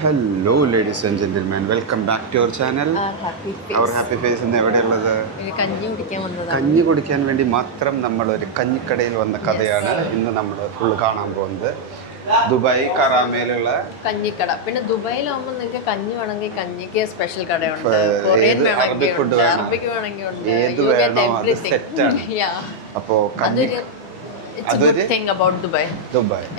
Hello, ladies and gentlemen. Welcome back to our channel. Our happy face എന്ന് എവിടെയുള്ളത്? കഞ്ഞി കുടിക്കാൻ വേണ്ടി മാത്രം നമ്മൾ ഒരു കഞ്ഞിക്കടയിൽ വന്ന കഥയാണ് ഇന്ന് നമ്മൾ ഫുള്ള് കാണാൻ പോകുന്നത്. ദുബായ് കറാമയിലുള്ള കഞ്ഞിക്കട. പിന്നെ ദുബായിലാവുമ്പോൾ നിങ്ങൾക്ക് കഞ്ഞി വേണമെങ്കിൽ കഞ്ഞിക്ക് സ്പെഷ്യൽ കടയുണ്ട്, കൊറിയൻ അറബിക്ക് വേണമെങ്കിൽ ഉണ്ട്, ഏത് വേണോ അത് സെറ്റാണ്. അപ്പോൾ ദുബായ്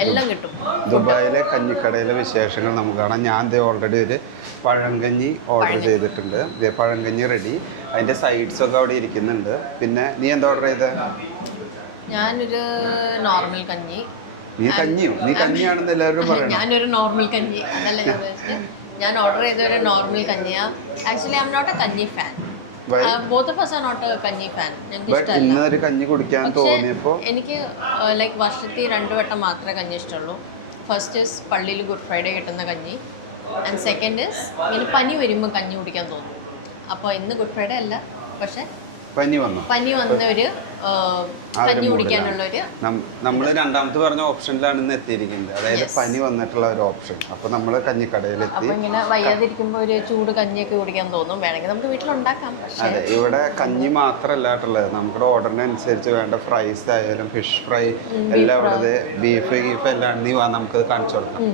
എല്ലാം കിട്ടും. ദുബായിലെ കഞ്ഞിക്കടയിലെ വിശേഷങ്ങൾ നമുക്ക് കാണാം. ഞാൻ ഓൾറെഡി ഒരു പഴങ്കഞ്ഞി ഓർഡർ ചെയ്തിട്ടുണ്ട്. പഴങ്കഞ്ഞി റെഡി. അതിന്റെ സൈഡ്സ് ഒക്കെ അവിടെ ഇരിക്കുന്നുണ്ട്. പിന്നെ നീ എന്താ ഓർഡർ ചെയ്തത്? ഞാനൊരു നോർമൽ കഞ്ഞി. നീ കഞ്ഞിയാണെന്ന് എല്ലാവരും പറയണം. ഞാനൊരു നോർമൽ കഞ്ഞി അതല്ല ഞാൻ ഉദ്ദേശിച്ചത്. ഞാൻ ഓർഡർ ചെയ്ത ഒരു നോർമൽ കഞ്ഞിയാ. Actually I am not a kanji fan. Both of us are not a kanji fan. ഇന്നൊരു കഞ്ഞി കുടിക്കാൻ തോന്നിയപ്പോൾ എനിക്ക് ലൈക്ക് വർഷത്തിൽ 2 വട്ടം മാത്രമേ കഞ്ഞി ഇഷ്ടമുള്ളൂ. ഫസ്റ്റ് ഇസ് പള്ളിയിൽ ഗുഡ് ഫ്രൈഡേ കിട്ടുന്ന കഞ്ഞി, ആൻഡ് സെക്കൻഡ് ഇസ് ഇങ്ങനെ പനി വരുമ്പോൾ കഞ്ഞി കുടിക്കാൻ തോന്നും. അപ്പോൾ ഇന്ന് ഗുഡ് ഫ്രൈഡേ അല്ല, പക്ഷെ പനി വന്ന ഒരു കഞ്ഞി കുടിക്കാനുള്ള ഒരു നമ്മൾ രണ്ടാമത്തെ പറഞ്ഞ ഓപ്ഷനിലാണ് ഇന്ന് എത്തിയിരിക്കുന്നത്. അതായത് പനി വന്നിട്ടുള്ള ഒരു ഓപ്ഷൻ. അപ്പോൾ നമ്മൾ കഞ്ഞിക്കടയിലെത്തി. അപ്പോൾ ഇങ്ങനെ വയ്യാതിരിക്കുമ്പോൾ ഒരു ചൂട് കഞ്ഞിയൊക്കെ കുടിക്കാൻ തോന്നും. വേണമെങ്കിൽ നമുക്ക് വീട്ടിലുണ്ടാക്കാം. അതെ, ഇവിടെ കഞ്ഞി മാത്രമല്ല ഉള്ളത്. നമ്മുടെ ഓർഡറിനനുസരിച്ച് വേണ്ട ഫ്രൈസ് ആയാലും ഫിഷ് ഫ്രൈ എല്ലാം ഇവിടെ ബീഫ് എല്ലാം നീ നമുക്കത് കാണിച്ചു കൊടുക്കാം.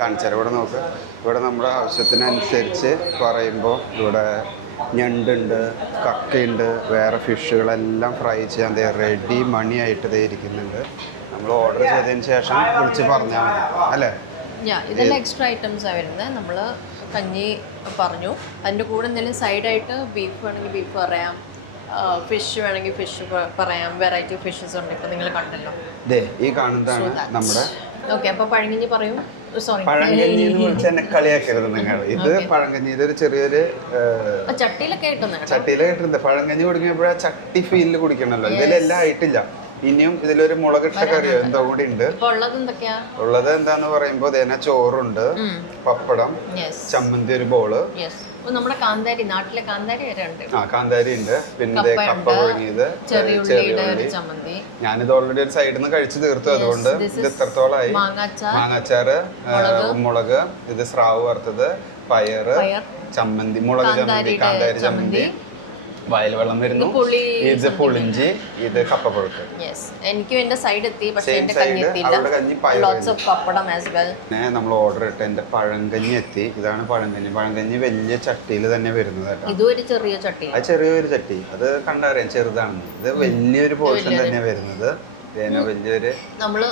കാണിച്ചാൽ ഇവിടെ നോക്ക്. ഇവിടെ നമ്മുടെ ആവശ്യത്തിനനുസരിച്ച് പറയുമ്പോൾ ഇവിടെ ഞണ്ടുണ്ട്, കക്കയുണ്ട്, വേറെ ഫിഷുകളെല്ലാം ഫ്രൈ ചെയ്യാൻ റെഡി മണിയായിട്ട് ഇരിക്കുന്നുണ്ട്. നമ്മൾ ഓർഡർ ചെയ്തതിന് ശേഷം വിളിച്ച് പറഞ്ഞാൽ മതി അല്ലേ? ഇതെല്ലാം എക്സ്ട്രാ ഐറ്റംസാണ് വരുന്നത്. നമ്മൾ കഞ്ഞി പറഞ്ഞു, അതിൻ്റെ കൂടെ എന്തെങ്കിലും സൈഡായിട്ട് ബീഫ് വേണമെങ്കിൽ ബീഫ് പറയാം, ഫിഷ് വേണമെങ്കിൽ ഫിഷ് പറയാം. വെറൈറ്റി ഫിഷസ് ഉണ്ട്. ഇപ്പം നിങ്ങൾ കണ്ടല്ലോ, ഈ കാണുന്നതാണ് നമ്മുടെ. ഓക്കെ, അപ്പോൾ പഴങ്കഞ്ഞി പറയും. സോറി, പഴങ്കഞ്ഞി എന്ന് വിളിച്ച് എന്നെ കളിയാക്കരുത് നിങ്ങൾ. ഇത് പഴങ്കഞ്ഞി, ഇതൊരു ചെറിയൊരു ചട്ടിയിലൊക്കെ കിട്ടുന്നത്. പഴങ്കഞ്ഞി കുടിക്കുമ്പോഴാ ചട്ടി ഫീലിൽ കുടിക്കണല്ലോ. ഇതിലെല്ലാം ആയിട്ടില്ല. ഇനിയും ഇതിലൊരു മുളകിട്ട കറിയോ എന്തോ കൂടി ഉണ്ട്. ഉള്ളത് എന്താന്ന് പറയുമ്പോ ചോറുണ്ട്, പപ്പടം, ചമ്മന്തി, ഒരു ബോള്, നമ്മുടെ കാന്താരി, നാട്ടിലെ കാന്താരി വരെ ഉണ്ട്. കാന്താരി ഉണ്ട്. പിന്നെ കപ്പ പുഴുങ്ങിയത്, ചെറിയുള്ളി. ഞാനിത് ഓൾറെഡി ഒരു സൈഡിൽ നിന്ന് കഴിച്ചു തീർത്തു. അതുകൊണ്ട് ഇത് ഇത്രത്തോളമായി. മാങ്ങാച്ചാറ്, മുളക്, ഇത് സ്രാവ് വറുത്തത്, പയറ്, ചമ്മന്തി, മുളക് ചമ്മന്തി, കാന്താരി ചമ്മന്തി, വയൽ വെള്ളം വരുന്നു, ഇത് പുളിഞ്ചി, ഇത് കപ്പപ്പുഴുക്ക്. എനിക്കും എന്റെ സൈഡ് എത്തി, പക്ഷേ എന്റെ കഞ്ഞി എത്തിയില്ല. Lots of pappadam as well. നമ്മൾ ഓർഡർ ഇട്ട് എന്റെ പഴങ്കഞ്ഞി എത്തി. ഇതാണ് പഴങ്കഞ്ഞി വലിയ ചട്ടിയിൽ തന്നെ വരുന്നത് കേട്ടോ. ഇതൊരു ചെറിയ ചട്ടി, അത് ചെറിയൊരു ചട്ടി. അത് കണ്ടറിയാം ചെറുതാണെന്ന്. ഇത് വലിയൊരു പോർഷൻ തന്നെ വരുന്നത്. വലിയൊരു നമ്മള്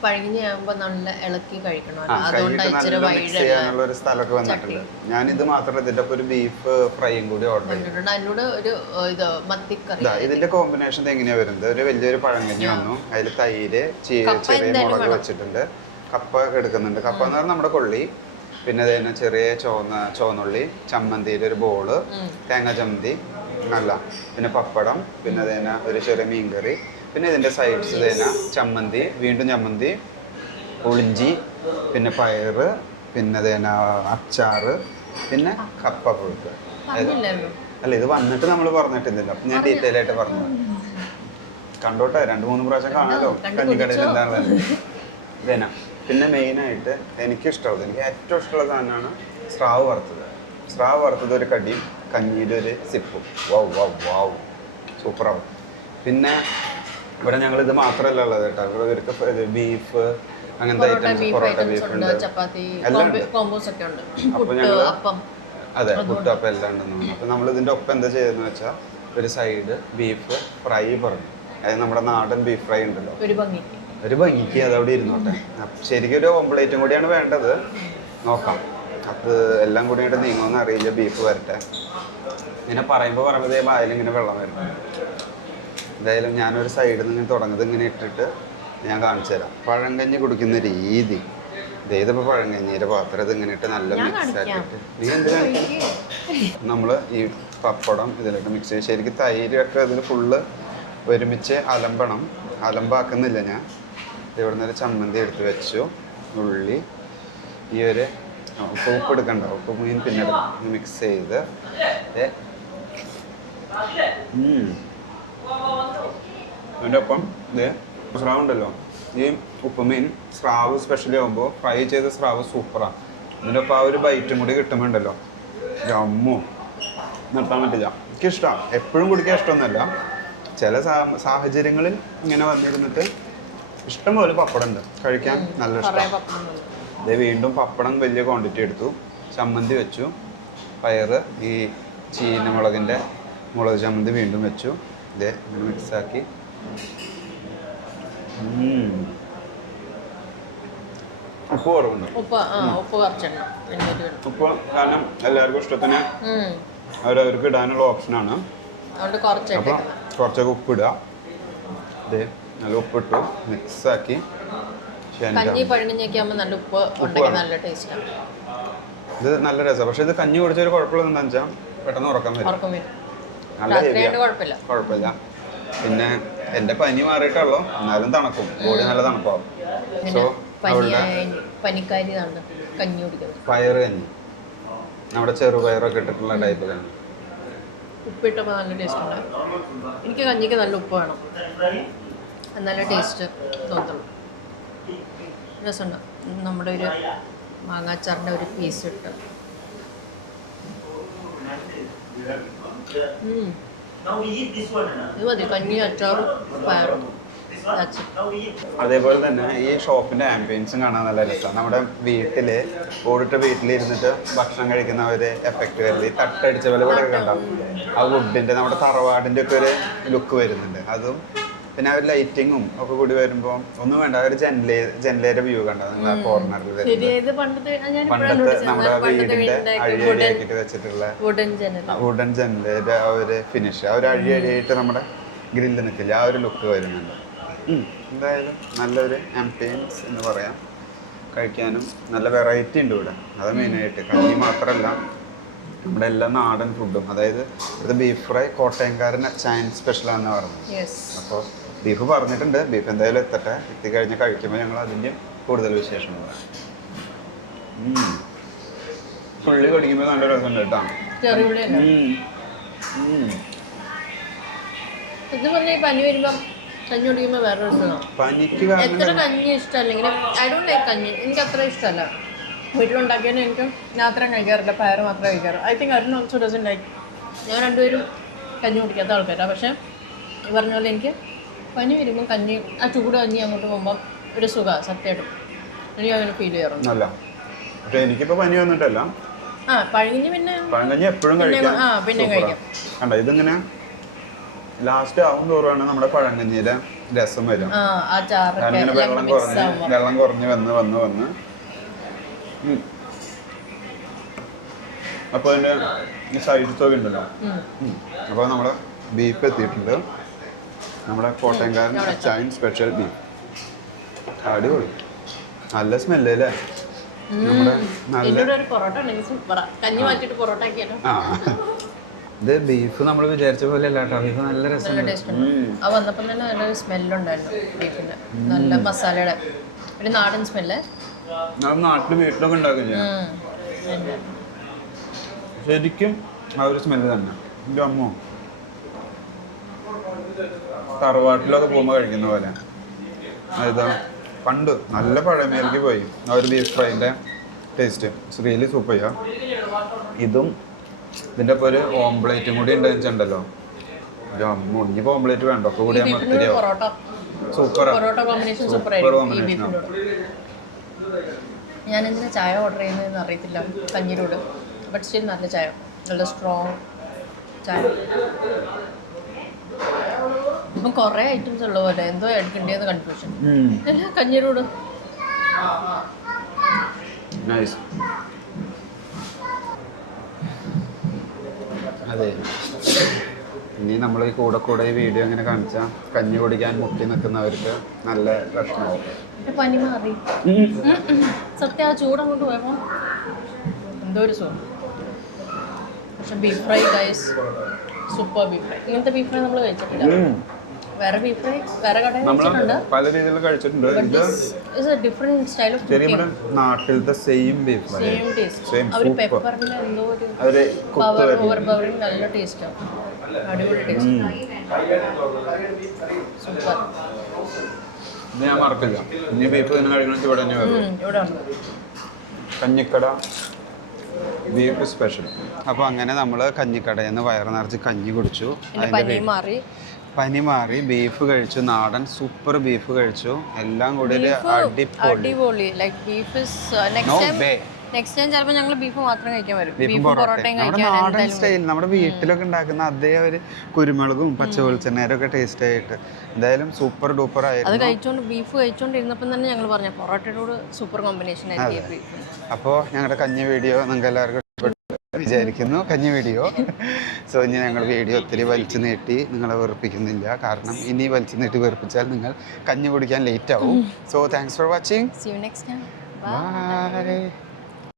പഴങ്കഞ്ഞി ആകുമ്പോൾ നല്ല ഇളക്കി കഴിക്കണം. ചെയ്യാനുള്ള ഒരു സ്ഥലമൊക്കെ വന്നിട്ടുണ്ട്. ഞാനിത് മാത്രമല്ല, ഇതിന്റെ ഒരു ബീഫ് ഫ്രൈയും കൂടി ഓർഡർ ചെയ്തിട്ടുണ്ട്. അതിനോട് ഒരു മത്തിക്കറി. ഇതിന്റെ കോമ്പിനേഷൻ എങ്ങനെയാ വരുന്നത്? ഒരു വലിയൊരു പഴങ്കഞ്ഞി വന്നു, അതിൽ തൈര്, ചെറിയ മുളക് വെച്ചിട്ടുണ്ട്, കപ്പ എടുക്കുന്നുണ്ട്. കപ്പ എന്ന് പറഞ്ഞാൽ നമ്മുടെ കൊള്ളി. പിന്നെ അതിന് ചെറിയ ചുവന്നുള്ളി, ചമ്മന്തിയുടെ ഒരു ബോള്, തേങ്ങ ചമ്മന്തി നല്ല, പിന്നെ പപ്പടം, പിന്നെ അതിന് ഒരു ചെറിയ മീൻകറി, പിന്നെ ഇതിൻ്റെ സൈഡ്സ് തേന ചമ്മന്തി, വീണ്ടും ചമ്മന്തി, പുളിഞ്ചി, പിന്നെ പിന്നെ തേന അച്ചാറ്, പിന്നെ കപ്പ പുഴുക്ക്. അല്ല, ഇത് വന്നിട്ട് നമ്മൾ പറഞ്ഞിട്ടില്ലല്ലോ. അപ്പം ഞാൻ ഡീറ്റെയിൽ ആയിട്ട് പറഞ്ഞു. കണ്ടോട്ടെ, 2-3 പ്രാവശ്യം കാണാമല്ലോ കഞ്ഞിക്കടയിൽ എന്താണ് തേന. പിന്നെ മെയിനായിട്ട് എനിക്ക് ഏറ്റവും ഇഷ്ടമുള്ള സാധനമാണ് സ്രാവ് വറുത്തത് ഒരു കടിയും കഞ്ഞിയുടെ ഒരു സിപ്പും. വാവ് സൂപ്പറാവും. പിന്നെ ഇവിടെ ഞങ്ങൾ ഇത് മാത്രമല്ല ഉള്ളത് കേട്ടോ. ഇവിടെ ഇവർക്ക് ബീഫ്, അങ്ങനത്തെ ഐറ്റംസ്, പൊറോട്ട, ബീഫ് ഉണ്ട്, എല്ലാം ഉണ്ട്. അപ്പോൾ ഞങ്ങൾ അതെ പുട്ടപ്പം എല്ലാം ഉണ്ടെന്ന്. അപ്പോൾ നമ്മൾ ഇതിൻ്റെ ഒപ്പം എന്താ ചെയ്തതെന്ന് വെച്ചാൽ ഒരു സൈഡ് ബീഫ് ഫ്രൈ പറഞ്ഞു. അതായത് നമ്മുടെ നാടൻ ബീഫ് ഫ്രൈ ഉണ്ടല്ലോ, ഒരു ഭംഗിക്ക് അതവിടെ ഇരുന്നോട്ടെ. ശരിക്കും ഒരു ഓംപ്ലേറ്റും കൂടിയാണ് വേണ്ടത്. നോക്കാം, അത് എല്ലാം കൂടിയായിട്ട് നീങ്ങുമെന്ന് അറിയില്ല. ബീഫ് വരട്ടെ. ഇങ്ങനെ പറയുമ്പോൾ വായിലിങ്ങനെ വെള്ളം വരും. എന്തായാലും ഞാനൊരു സൈഡിൽ നിന്ന് തുടങ്ങുന്നത് ഇങ്ങനെ ഇട്ടിട്ട് ഞാൻ കാണിച്ചു തരാം. പഴങ്കഞ്ഞി കുടിക്കുന്ന രീതി. ഇതിപ്പോൾ പഴങ്കഞ്ഞിയുടെ പാത്രം ഇത് ഇങ്ങനെ ഇട്ട് നല്ല മിക്സ് ആക്കിയിട്ട് നീ എന്തിനാണ് നമ്മൾ ഈ പപ്പടം ഇതിലിട്ട് മിക്സ് ചെയ്ത് ശരിക്കും തൈരൊക്കെ ഇതിൽ ഫുള്ള് ഒരുമിച്ച് അലമ്പാക്കുന്നില്ല ഞാൻ. ഇവിടെ നിന്നൊരു ചമ്മന്തി എടുത്ത് വെച്ചു, ഉള്ളി, ഈ ഒരു ഉപ്പ് എടുക്കണ്ട, ഉപ്പ് മീൻ പിന്നെ മിക്സ് ചെയ്ത് അതിൻ്റെ ഒപ്പം ഇത് സ്രാവ് ഉണ്ടല്ലോ, ഈ ഉപ്പുമീൻ സ്രാവ് സ്പെഷ്യലി ആകുമ്പോൾ ഫ്രൈ ചെയ്ത സ്രാവ് സൂപ്പറാണ്. ഇതിനൊപ്പം ആ ഒരു ബൈറ്റും കൂടി കിട്ടുമ്പോണ്ടല്ലോ അമ്മോ നിർത്താൻ പറ്റില്ല. എനിക്കിഷ്ടമാണ്, എപ്പോഴും കുടിക്കാൻ ഇഷ്ടമൊന്നുമല്ല. ചില സാഹചര്യങ്ങളിൽ ഇങ്ങനെ വന്നിരുന്നിട്ട് ഇഷ്ടംപോലെ പപ്പടം ഉണ്ട് കഴിക്കാൻ, നല്ല ഇഷ്ടം. ഇത് വീണ്ടും പപ്പടം വലിയ ക്വാണ്ടിറ്റി എടുത്തു, ചമ്മന്തി വെച്ചു, പയറ് ഈ ചീനമുളകിൻ്റെ മുളക് ചമ്മന്തി വീണ്ടും വെച്ചു. ഇത് ഇങ്ങനെ മിക്സാക്കി. ഉപ്പ് കുറവുണ്ട്. ഉപ്പ് കാരണം എല്ലാവർക്കും ഇഷ്ടത്തിന് അവരവർക്ക് ഇടാനുള്ള ഓപ്ഷനാണ്. അപ്പോൾ കുറച്ചൊക്കെ ഉപ്പിടുക. ഇത് നല്ല ഉപ്പിട്ടു മിക്സാക്കി. ഇത് നല്ല രസമാണ്. പക്ഷെ ഇത് കഞ്ഞി കുടിച്ചൊരു കുഴപ്പമുള്ളത് എന്താണെന്ന് വെച്ചാൽ പെട്ടെന്ന് ഉറക്കം വരും. നല്ല കുഴപ്പമില്ല. പിന്നെ എൻ്റെ പനി മാറിയിട്ടുള്ളൂ, എന്നാലും തണുക്കും, ബോഡി നല്ല തണുപ്പാവും. സോ അവളുടെ പയറ് കഞ്ഞി, നമ്മുടെ ചെറുപയറൊക്കെ ഇട്ടിട്ടുള്ള ടൈപ്പ് കഞ്ഞി. ഉപ്പിട്ടപ്പോൾ നല്ല ടേസ്റ്റ് ഉണ്ട്. എനിക്ക് കഞ്ഞിക്ക് നല്ല ഉപ്പ് വേണം, നല്ല ടേസ്റ്റ് തോന്നുള്ളൂ. രസമുണ്ട്. നമ്മുടെ ഒരു മാങ്ങാച്ചാറിൻ്റെ ഒരു പീസ് ഇട്ട് ഇത് മതി. കഞ്ഞി, അച്ചാറും പയറും. അതേപോലെ തന്നെ ഈ ഷോപ്പിന്റെ ആംബിയൻസും കാണാൻ നല്ല രസമാണ്. നമ്മുടെ വീട്ടില് ഓടിട്ട് വീട്ടിലിരുന്നിട്ട് ഭക്ഷണം കഴിക്കുന്ന ഒരു എഫക്റ്റ് വരില്ല. ഈ തട്ടടിച്ച പോലെ ഇവിടെ കണ്ടാവും. ആ വുഡിന്റെ നമ്മുടെ തറവാടിന്റെ ഒക്കെ ഒരു ലുക്ക് വരുന്നുണ്ട്. അതും പിന്നെ ആ ഒരു ലൈറ്റിങ്ങും ഒക്കെ കൂടി വരുമ്പോൾ ഒന്നും വേണ്ട, ഒരു ജനലേരെ വ്യൂ കണ്ടോ നിങ്ങൾ ആ കോർണറിൽ വരുന്നത്. പണ്ടത്തെ നമ്മുടെ വീടിന്റെ അഴിയടിയാക്കിട്ട് വെച്ചിട്ടുള്ള വുഡൻ ജനലേരെ ആ ഒരു ഫിനിഷ്, ആ ഒരു അഴിയടിയായിട്ട് നമ്മുടെ ഗ്രില്ല് നിൽക്കില്ല, ആ ഒരു ലുക്ക് വരുന്നുണ്ട്. എന്തായാലും നല്ലൊരു ആംബിയൻസ് എന്ന് പറയാം. കഴിക്കാനും നല്ല വെറൈറ്റി ഉണ്ട് ഇവിടെ. അത് മെയിനായിട്ട് കഞ്ഞി മാത്രമല്ല, നമ്മുടെ എല്ലാ നാടൻ ഫുഡും. അതായത് ഇത് ബീഫ് ഫ്രൈ കോട്ടയംകാരൻ അച്ചായൻ സ്പെഷ്യലാണെന്ന് പറഞ്ഞു. അപ്പോൾ ബീഫ് പറഞ്ഞിട്ടുണ്ട്. ബീഫ് എന്തായാലും എത്തട്ടെ. എത്തിക്കഴിഞ്ഞ് കഴിക്കുമ്പോൾ ഞങ്ങൾ അതിൻ്റെ കൂടുതൽ വിശേഷം പറയാം. പുള്ളി കടിക്കുമ്പോൾ നല്ല രസമുണ്ട് കേട്ടോ. കഞ്ഞി കുടിക്കുമ്പോൾ വേറെ എത്ര കഞ്ഞി ഇഷ്ടമല്ലെങ്കിലും ഐ ഡോണ്ട് ലൈക്ക് കഞ്ഞി. എനിക്ക് അത്ര ഇഷ്ടമല്ല. വീട്ടിലുണ്ടാക്കിയാലും എനിക്ക് ഞാൻ അത്രയും കഴിക്കാറില്ല, പയർ മാത്രമേ കഴിക്കാറ്. I think Arun also doesn't like. ഞാൻ രണ്ടുപേരും കഞ്ഞി കുടിക്കാത്ത ആൾക്കാരാണ്. പക്ഷേ ഈ പറഞ്ഞ പോലെ എനിക്ക് പനി വരുമ്പോൾ കഞ്ഞി, ആ ചൂട് കഞ്ഞി അങ്ങോട്ട് പോകുമ്പോൾ ഒരു സുഖമാണ് സത്യമായിട്ടും. എനിക്ക് അങ്ങനെ ഫീൽ ചെയ്യാറുണ്ട്. അല്ല പക്ഷേ എനിക്കിപ്പോൾ പനി വന്നിട്ടല്ല. പഴങ്കഞ്ഞി പിന്നെ എപ്പോഴും പിന്നെ കഴിക്കാം. കണ്ട ഇതിങ്ങനെ ലാസ്റ്റ് ആവും തോറുമാണ് നമ്മുടെ പഴങ്കഞ്ഞിയുടെ രസം വരും. അങ്ങനെ വെള്ളം കുറഞ്ഞ് വന്ന് അപ്പോൾ അതിൻ്റെ സൈഡ് സ്റ്റോക്ക് ഉണ്ടല്ലോ. അപ്പോൾ നമ്മുടെ ബീഫ് എത്തിയിട്ടുണ്ട്. നമ്മുടെ കോട്ടയംകാരൻ ചൈൻ സ്പെഷ്യൽ ബീഫ്. അടിപൊളി, നല്ല സ്മെല്ല് അല്ലേ. നമ്മുടെ നല്ല ഇത് ബീഫ് നമ്മൾ വിചാരിച്ച പോലെ അല്ല കേട്ടോ. ബീഫ് നല്ല രസമുണ്ട്. വന്നപ്പോൾ തന്നെ നല്ലൊരു സ്മെല്ലുണ്ടായിരുന്നു ബീഫിൻ്റെ, നല്ല മസാലയുടെ ഒരു നാടൻ സ്മെല്ല്. നാട്ടിൽ വീട്ടിലൊക്കെ ഉണ്ടാക്കില്ല ശരിക്കും ആ ഒരു സ്മെല്ല് തന്നെ. എൻ്റെ അമ്മോ, തറവാട്ടിലൊക്കെ പോകുമ്പോൾ കഴിക്കുന്ന പോലെ. അതായത് പണ്ട് നല്ല പഴമയിലേക്ക് പോയി ആ ഒരു ബീഫ് ഫ്രൈൻ്റെ ടേസ്റ്റ്. റിയലി സൂപ്പർ ചെയ്യാം. ഇതും ഇതിൻ്റെ ഒപ്പം ഒരു ഓംപ്ലേറ്റും കൂടി ഉണ്ടെന്നുണ്ടല്ലോ. ഒരു അമ്മ ഇനിയിപ്പോൾ ഓംപ്ലേറ്റ് വേണ്ട, ഒക്കെ കൂടി നമ്മൾ ഒത്തിരി സൂപ്പർ കോമ്പിനേഷനാണ്. ഞാൻ എന്തിനാ ചായ ഓർഡർ ചെയ്യുന്നതെന്ന് അറിയത്തില്ല. കഞ്ഞിരോട് ബട്ട് സ്റ്റിൽ നല്ല ചായ, നല്ല സ്ട്രോങ് ചായ. ഇപ്പം കുറേ ഐറ്റംസ് ഉള്ള പോലെ എന്തോ എടുക്കേണ്ടതെന്ന് കൺഫ്യൂഷൻ. കഞ്ഞിരോട് അതെ. ഇനി നമ്മൾ ഈ കൂടെ ഈ വീഡിയോ ഇങ്ങനെ കാണിച്ചാൽ കഞ്ഞി കുടിക്കാൻ മുട്ടി നിൽക്കുന്നവർക്ക് നല്ല പ്രശ്നമാവും. പനി മാറി സത്യം. ആ ചൂടങ്ങോട്ട് പോയപ്പോൾ എന്തോ ഒരു സുഖം. പക്ഷെ beef fry guys, super beef fry. ഇങ്ങനത്തെ ബീഫ് ഫ്രൈ നമ്മൾ കഴിച്ചിട്ടില്ല. വേറെ ബീഫ് ഫ്രൈ വേറെ കടയിൽ കഴിച്ചിട്ടുണ്ട്, പല രീതിയിൽ കഴിച്ചിട്ടുണ്ട്. ഇത് ഡിഫറെന്റ് സ്റ്റൈൽ ഓഫ് കുക്കിംഗ്. നാട്ടിലത്തെ same beef fry, same taste. അവർ പെപ്പറിന്റെ എന്തോ ഒരു ഓവർ പവറിങ് നല്ല ടേസ്റ്റാണ്. അടിപൊളി ടേസ്റ്റ്, സൂപ്പർ. ഇത് ഞാൻ മറക്കില്ല. ഇനി ബീഫ് തന്നെ കഴിക്കണമെങ്കിൽ ഇവിടെ തന്നെ വരും. ഇവിടെ ഉണ്ട്. കഞ്ഞിക്കട ബീഫ് സ്പെഷ്യൽ. അപ്പോൾ അങ്ങനെ നമ്മൾ കഞ്ഞിക്കടയിൽ നിന്ന് വയറ് നിറച്ച് കഞ്ഞി കുടിച്ചു. പനി മാറി ബീഫ് കഴിച്ചു. നാടൻ സൂപ്പർ ബീഫ് കഴിച്ചു. എല്ലാം കൂടി ഒരു അടിപൊളി. ലൈക്ക് ബീഫ് നെക്സ്റ്റ് ടൈം ചിലപ്പോൾ ഞങ്ങൾ ബീഫ് മാത്രം കഴിക്കാൻ വരും. ബീഫും പൊറോട്ടയും നമ്മുടെ നാടൻ സ്റ്റൈൽ, നമ്മുടെ വീട്ടിലൊക്കെ ഉണ്ടാക്കുന്ന അതേ ഒരു കുരുമുളകും പച്ച വെളിച്ചെണ്ണയും ഒക്കെ ടേസ്റ്റ് ആയിട്ട് എന്തായാലും സൂപ്പർ ഡൂപ്പർ ആയിരുന്നു. ബീഫ് കഴിച്ചോണ്ടിരുന്നപ്പോൾ തന്നെ ഞങ്ങൾ പറഞ്ഞു പൊറോട്ടയോട് സൂപ്പർ കോമ്പിനേഷൻ ആയിരിക്കും. അപ്പോൾ ഞങ്ങളുടെ കഞ്ഞി വീഡിയോ നിങ്ങൾക്ക് എല്ലാവർക്കും വിചാരിക്കുന്നു. കഞ്ഞി വീഡിയോ. സോ ഇനി ഞങ്ങൾ വീഡിയോ ഒത്തിരി വലിച്ചു നീട്ടി നിങ്ങളെ വെറുപ്പിക്കുന്നില്ല. കാരണം ഇനി വലിച്ചു നീട്ടി വെറുപ്പിച്ചാൽ നിങ്ങൾ കഞ്ഞി കുടിക്കാൻ ലേറ്റ് ആവും. So thanks for watching. See you next time. Bye.